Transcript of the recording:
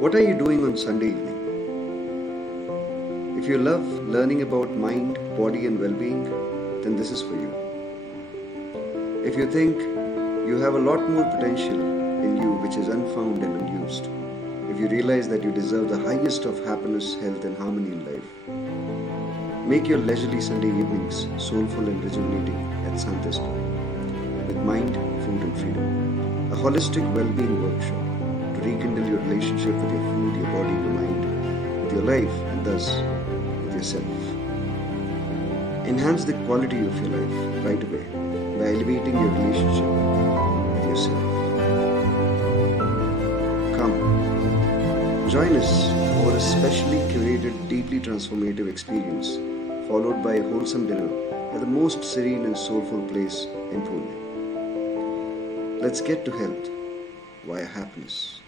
What are you doing on Sunday evening? If you love learning about mind, body, and well being, then this is for you. If you think you have a lot more potential in you which is unfound and unused, if you realize that you deserve the highest of happiness, health, and harmony in life, make your leisurely Sunday evenings soulful and rejuvenating at Sante Spa with mind, food, and freedom. A holistic well-being workshop to rekindle your relationship with your food, your body, your mind, with your life, and thus with yourself. Enhance the quality of your life right away by elevating your relationship with yourself. Come, join us for a specially curated, deeply transformative experience, followed by a wholesome dinner at the most serene and soulful place in Pune. Let's get to health via happiness.